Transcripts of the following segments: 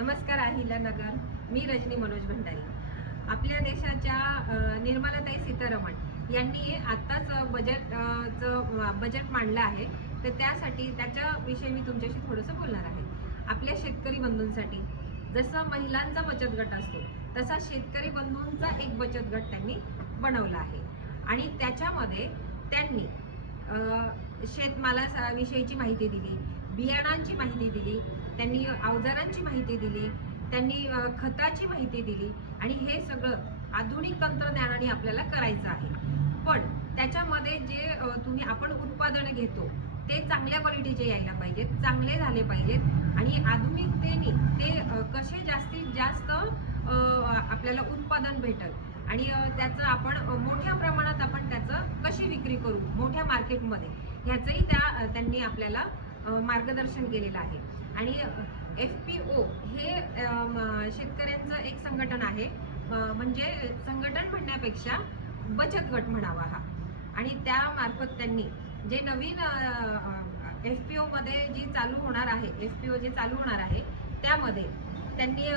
नमस्कार अहिल्या नगर, मी रजनी मनोज भंडारी। आपल्या देशाच्या निर्मलाताई सीतारमण यांनी आत्ताच बजेट मांडलं आहे, तर त्यासाठी त्याच्याविषयी मी तुमच्याशी थोडंसं बोलणार आहे। आपल्या शेतकरी बंधूंसाठी जसं महिलांचा बचत गट असतो तसा शेतकरी बंधूंचा एक बचत गट त्यांनी बनवला आहे आणि त्याच्यामध्ये त्यांनी शेतमालाविषयीची माहिती दिली, बियाणांची माहिती दिली, त्यांनी अवजारांची माहिती दिली, त्यांनी खताची माहिती दिली आणि हे सगळं आधुनिक तंत्रज्ञानाने आपल्याला करायचं आहे। पण त्याच्यामध्ये जे आपण उत्पादन घेतो ते चांगल्या क्वालिटीचे यायला पाहिजेत, चांगले झाले पाहिजेत आणि आधुनिकतेने ते कसे जास्तीत जास्त आपल्याला उत्पादन भेटेल आणि त्याचं आपण मोठ्या प्रमाणात आपण त्याचं कशी विक्री करू मोठ्या मार्केटमध्ये, ह्याचंही त्यांनी आपल्याला मार्गदर्शन केलेलं आहे। आणि FPO हे शेतकऱ्यांचं एक संघटन आहे, म्हणजे संघटन म्हणण्यापेक्षा बचत गट म्हणावा हा। आणि त्यामार्फत त्यांनी जे नवीन FPO मध्ये जी चालू होणार आहे, FPO जे चालू होणार आहे त्यामध्ये त्यांनी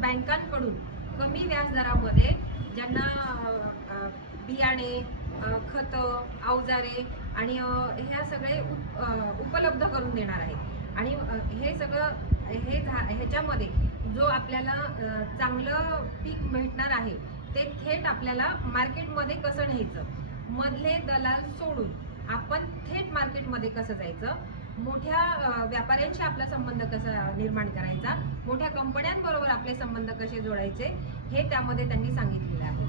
बँकांकडून कमी व्याजदरामध्ये ज्यांना बियाणे, खतं, अवजारे आणि ह्या सगळे उपलब्ध करून देणार आहे। आणि हे सगळं ह्याच्यामध्ये जो आपल्याला चांगलं पीक भेटणार आहे ते थेट आपल्याला मार्केटमध्ये कसं न्यायचं, मधले दलाल सोडून आपण थेट मार्केटमध्ये कसं जायचं, मोठ्या व्यापाऱ्यांशी आपला संबंध कसा निर्माण करायचा, मोठ्या कंपन्यांबरोबर आपले संबंध कसे जोडायचे, हे त्यामध्ये त्यांनी सांगितलेलं आहे।